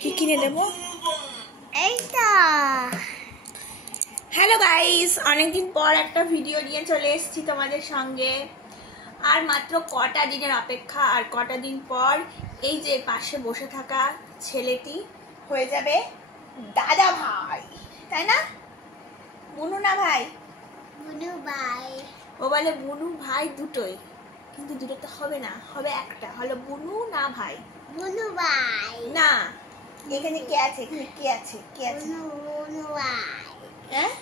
কি কিনে দেবো? এইটা। হ্যালো গাইস, অনেকদিন পর একটা ভিডিও নিয়ে চলে এসেছি তোমাদের সঙ্গে। আর মাত্র কটা দিনের অপেক্ষা, আর কটা দিন পর এই যে পাশে বসে থাকা ছেলেটি হয়ে যাবে দাদা ভাই, তাই না? বুনু না ভাই? বুনু ভাই। ও বলে বুনু ভাই দুটোই, কিন্তু দুটো তো হবে না, হবে একটা, হলো বুনু না ভাই। বুনু ভাই না, এখানে কে আছে? এখানে কে আছে? কে আছে? বুনু ভাই। হ্যাঁ,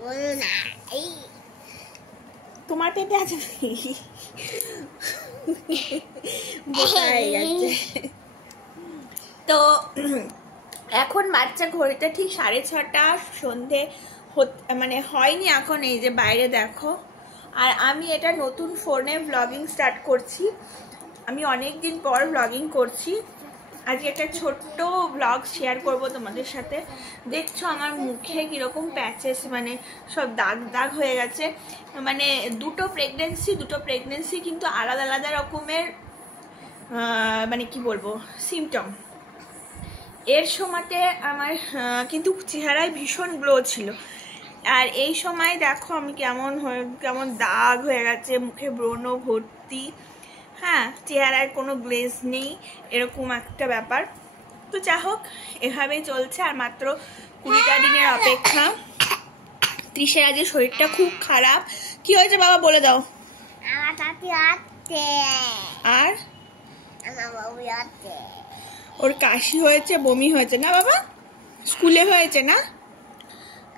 বুনু নাই। তোমার পেটে আছে তো এখন বাচ্চা ঘড়িতে ঠিক 6:30 সন্ধে মানে হয়নি এখন। এই যে বাইরে দেখো, আর আমি এটা নতুন ফোনে ব্লগিং স্টার্ট করছি। আমি অনেক দিন পর ব্লগিং করছি। আজকে একটা ছোট্ট ব্লগ শেয়ার করব তোমাদের সাথে। দেখছো আমার মুখে কিরকম প্যাচেস, মানে সব দাগ দাগ হয়ে গেছে। মানে দুটো প্রেগনেন্সি কিন্তু আলাদা আলাদা রকমের, মানে কি বলবো, সিমটম। এর সময়তে আমার কিন্তু চেহারায় ভীষণ গ্লো ছিল, আর এই সময় দেখো আমি কেমন দাগ হয়ে গেছে, মুখে ব্রণ ভর্তি। হ্যাঁ, চেহারায় কোনো গ্লেজ নেই, এরকম একটা ব্যাপার। তো যা হোক, এভাবেই চলছে। আর মাত্র 20টা দিনের অপেক্ষা। তৃষার আজকে শরীরটা খুব খারাপ। কি হয়েছে বাবা বলে দাও। আমার দাদি আছে। আর আমার বাবু আছে। ওর কাশি হয়েছে, বমি হয়েছে না বাবা? স্কুলে হয়েছে না?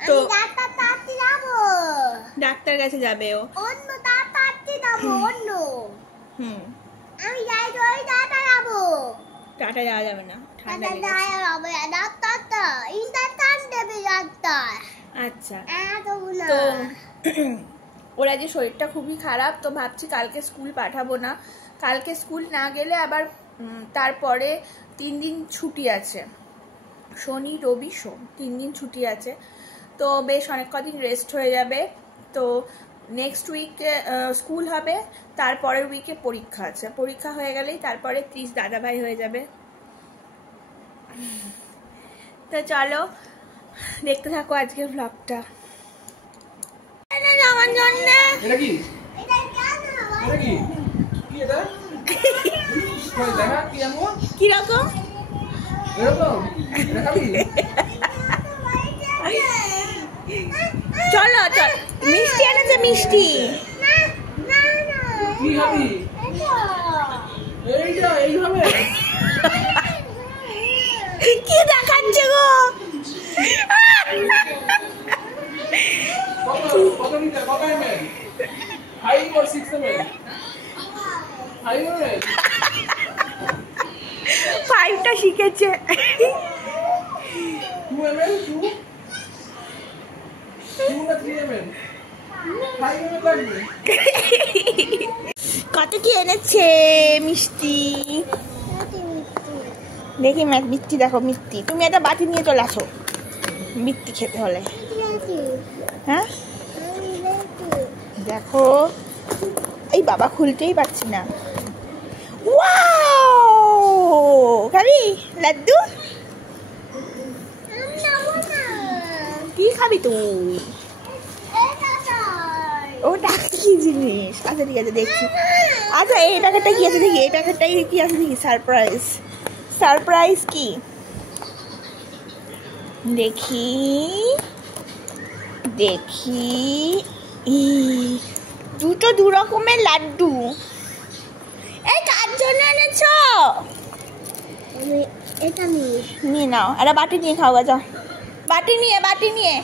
তো ডাক্তার যাবো। ডাক্তার কাছে যাবে ও। অন্য ডাক্তার যাবো, অন্য। আমি যাই তো ওই ডাক্তার যাবো। টাটা যাওয়া যাবে না, ঠান্ডা লেগেছে। আচ্ছা, তো ওর আজকে শরীরটা খুবই খারাপ। তো ভাবছি কালকে স্কুল পাঠাবো না। কালকে স্কুল না গেলে আবার তারপরে 3 দিন ছুটি আছে, শনি রবি সোম 3 দিন ছুটি আছে। তো বেশ অনেক কদিন রেস্ট হয়ে যাবে। তো নেক্সট উইকে স্কুল হবে, তারপরের উইকে পরীক্ষা আছে। পরীক্ষা হয়ে গেলেই তারপরে ত্রিশ দাদাভাই হয়ে যাবে। তো চলো দেখতে থাকো আজকের ব্লগটা। আমার জন্য কিরকম চলো চল, মিষ্টি এনেছে, মিষ্টি। কি দেখাচ্ছে গো? ফাইভটা শিখেছে। কত কি এনেছে মিষ্টি? দেখি মিষ্টি, দেখো মিষ্টি। তুমি একটা বাটি নিয়ে চলে আসো মিষ্টি খেতে হলে। হ্যাঁ দেখো, এই বাবা খুলতেই পারছি না। খাবি লাড্ডু? কি খাবি তুই? ওটা কি জিনিস? আচ্ছা ঠিক আছে, দেখছি। আচ্ছা এই প্যাকেটটা কি আছে দেখি, এই প্যাকেটটাই কি আছে দেখি। সারপ্রাইজ, সারপ্রাইজ কি দেখি দেখি। দুটো দু রকমের লাড্ডু। এই কার জন্য এনেছো? এটা নিয়ে নাও, একটা বাটি নিয়ে খাও। যাও বাটি নিয়ে।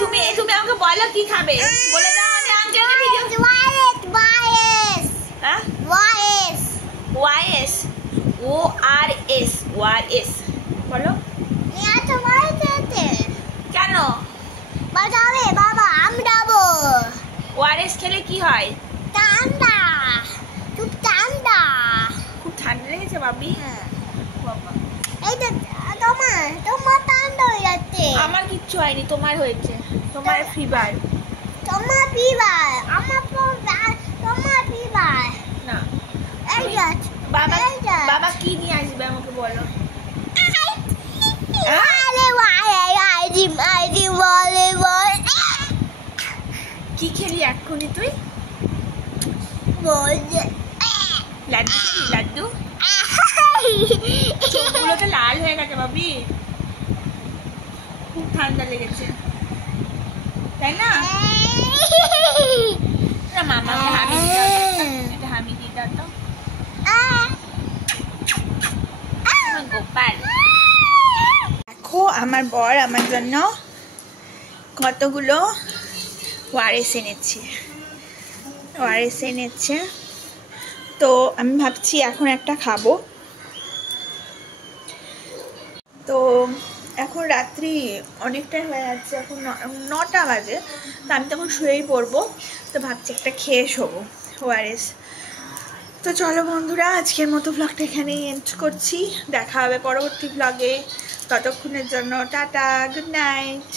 তুমি আমাকে বলো কি খাবে, বলে দাও। আমি আঙ্কেলকে ভিডিও ORS বলো। কেন? বাবা আমি যাবো। ORS খেলে কি হয়? ঠান্ডা, খুব ঠান্ডা। খুব ঠান্ডা লেগেছে বাবি? বাবা, এইটা তোমার ঠান্ডা হয়ে যাচ্ছে। আমার কিচ্ছু হয়নি, তোমার হয়েছে। তোমার ফিভার। তোমার ফিভার, আমার এখনই তুই? লাড্ডু লাড্ডু চোখগুলো তো লাল হয়ে গেছে বাবি, খুব ঠান্ডা লেগেছে তাই না? মামাকে হামি দিতে, এটা হামি দিতে তো গোপাল। দেখো আমার বর আমার জন্য কতগুলো ওয়ারেস এনেছে, তো আমি ভাবছি এখন একটা খাবো। তো এখন রাত্রি অনেকটাই হয়ে যাচ্ছে, এখন 9টা বাজে, তো আমি তখন শুয়েই পড়বো, তো ভাবছি একটা খেয়ে শোবো ওয়ারেস। তো চলো বন্ধুরা, আজকের মতো ব্লগটা এখানেই এন্ড করছি, দেখা হবে পরবর্তী ব্লগে, ততক্ষণের জন্য টাটা, গুড নাইট।